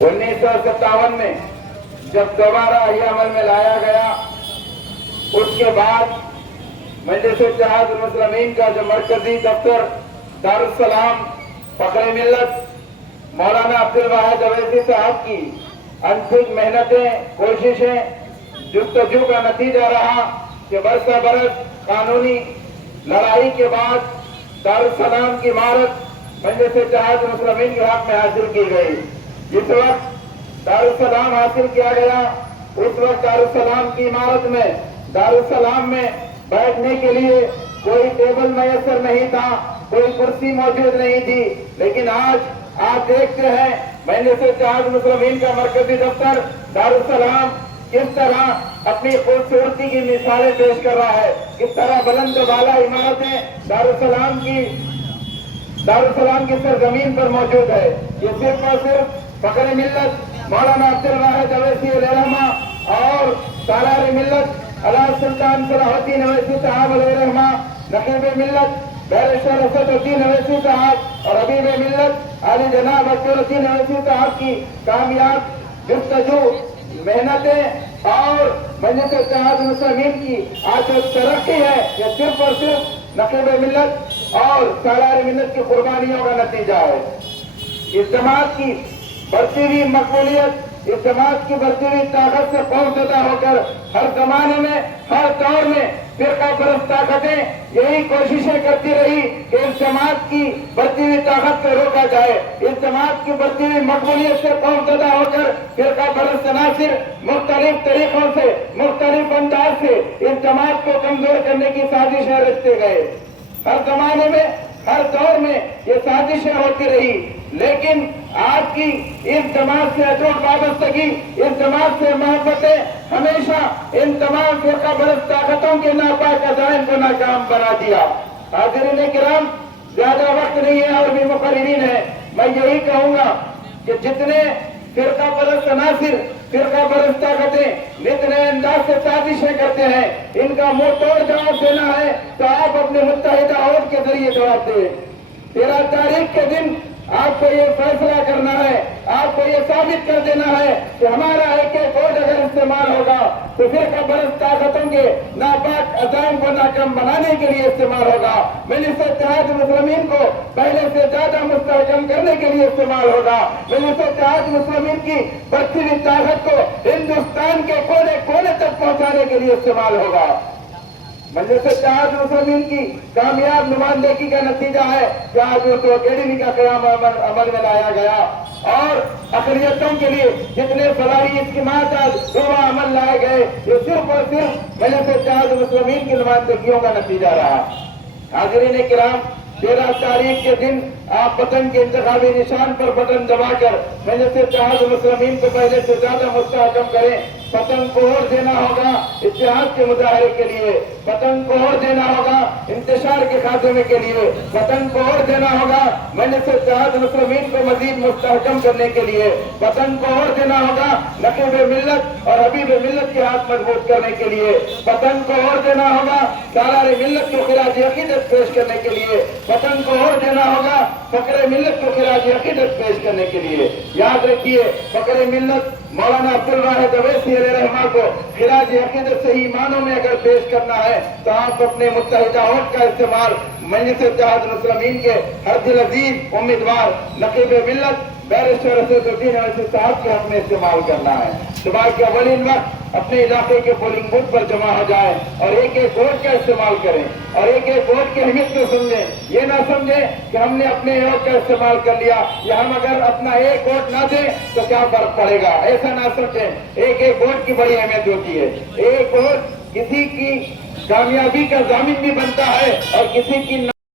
1957 में जब दोबारा ये अमल में लाया गया, उसके बाद मजलिस इत्तेहादुल मुस्लिमीन का जो मरकजी दफ्तर दारुस्सलाम फखरे मिल्लत मौलाना अब्दुल वाहिद अवैसी साहब की अनथिक मेहनतें, कोशिशें, जुस्तजू का नतीजा रहा कि बरसा बरस कानूनी लड़ाई के बाद दारुस्सलाम की इमारत मजलिस इत्तेहादुल मुस्लिमीन के हक में हासिल की गई। जिस वक्त दारुस्सलाम हासिल किया गया, उस वक्त दारुस्सलाम की इमारत में, दारुस्सलाम में बैठने के लिए कोई टेबल मैसर नहीं था, कोई कुर्सी मौजूद नहीं थी। लेकिन आज आप देखते हैं मजलिस इत्तेहादुल मुस्लिमीन का मरकजी दफ्तर दारुस्सलाम किस तरह अपनी खूबसूरती की मिसालें पेश कर रहा है, किस तरह बुलंद बाला इमारतें दारुस्सलाम की सरजमीन पर मौजूद है। ये सिर्फ और सिर्फ फखरे मिल्लत मौलाना अब्दुल वाहिद अवैसी अलैहिर्रहमा और सालार मिल्लत अल्लाह सुल्तान सलाहुद्दीन अवैसी साहब अलैहिर्रहमा, नकीब मिल्लत बैरिस्टर असदुद्दीन अवैसी साहब और हबीब मिल्लत आली जनाब अब्दुल्लतीन अवैसी साहब की कामयाब जुस्तजू, मेहनतें और मजलिस इत्तेहादुल मुस्लिमीन की आज जो तरक्की है, ये सिर्फ और सिर्फ नकीब मिल्लत और सालार मिल्लत की कुर्बानियों का नतीजा है। इस जमात की बढ़ती हुई मकबूलियत, इस जमात की बढ़ती हुई ताकत से खौफजदा होकर हर जमाने में, हर दौर में फिरका परस्त ताकतें यही कोशिशें करती रही कि इस जमात की बढ़ती हुई ताकत को रोका जाए। इस जमात की बढ़ती हुई मकबूलियत से खौफजदा होकर फिरका परस्त अनासिर मुख्तलिफ तरीकों से, मुख्तलिफ अंदाज से इस जमात को कमजोर करने की साजिशें रचते गए। हर जमाने में, हर दौर में ये साजिशें होती रही, लेकिन आज की इस जमात से अटूट वाबस्तगी, इस जमात से मोहब्बतें हमेशा इन तमाम फिरका परस्त ताकतों के नापाक अज़ाइम को नाकाम बना दिया। हाज़िरीन किराम, ज्यादा वक्त नहीं है और भी मुक़र्रिरीन है, मैं यही कहूंगा कि जितने फिरका परस्त अनासिर, फिरका परस्त ताकतें जितने अंदाज से साजिशें करते हैं, इनका मुंह तोड़ जवाब देना है तो आप अपने मुत्तहिदा औद के जरिए जवाब दें। 13 तारीख के दिन आपको ये फैसला करना है, आपको ये साबित कर देना है कि हमारा एक एक वोट अगर इस्तेमाल होगा तो फिरका परस्त ताकतों के नापाक अज़ाइम को नाकाम बनाने के लिए इस्तेमाल होगा। मजलिस इत्तेहादुल मुस्लिमीन को पहले से ज्यादा मुस्तहकम करने के लिए इस्तेमाल होगा। मजलिस इत्तेहादुल मुस्लिमीन की बढ़ती हुई ताकत को हिंदुस्तान के कोने कोने तक पहुंचाने के लिए इस्तेमाल होगा। मजलिस इत्तेहादुल मुस्लिमीन की कामयाब नुमाइंदगी का नतीजा है कि आज उसको अकेडमी का क़याम अमल में लाया गया और अक़लियतों के लिए जितने फलाही इस्कीमात आज गोवा अमल लाए गए, ये सिर्फ और सिर्फ मजलिस इत्तेहादुल मुस्लिमीन की नुमाइंदगियों का नतीजा रहा। हाज़िरीन किराम, 13 तारीख के दिन आप वतन के इंतखाबी निशान पर बटन दबाकर मजलिस इत्तेहादुल मुस्लिमीन को पहले से ज्यादा मुस्तहकम करें। वतन को और देना होगा इत्तेहाद के मुजाहरे के लिए, वतन को और देना होगा इंतशार के खात्मे के लिए, वतन को और देना होगा मजलिस इत्तेहादुल मुस्लिमीन को मजीद मुस्तहकम करने के लिए, वतन को और देना होगा नकीब मिल्लत और हबीब मिल्लत के हाथ मजबूत करने के लिए, वतन को और देना होगा सालार मिल्लत को खिराज अकीदत पेश करने के लिए, वतन को और देना होगा फखरे मिल्लत को खिराज अकीदत पेश करने के लिए। याद रखिए, फखरे मिल्लत मौलाना अब्दुल वाहिद अवैसी अलैहिर्रहमा को खिराज अकीदत सही मानों में अगर पेश करना है तो आप अपने मुत्तहिदा वोट का इस्तेमाल मजलिस इत्तेहादुल मुस्लिमीन के हर दिल अजीज उम्मीदवार नकीब मिल्लत बैरिस्टर असदुद्दीन अवैसी साहब के हक में इस्तेमाल करना है। सुबह के अवलिन वक्त अपने इलाके के पोलिंग बूथ पर जमा हो जाए और एक एक वोट का इस्तेमाल करें और एक एक वोट की अहमियत को समझें। ये ना समझें कि हमने अपने वोट का इस्तेमाल कर लिया या हम अगर अपना एक वोट ना दें तो क्या फर्क पड़ेगा, ऐसा ना समझें। एक एक वोट की बड़ी अहमियत होती है। एक वोट किसी की कामयाबी का जामिन भी बनता है और किसी की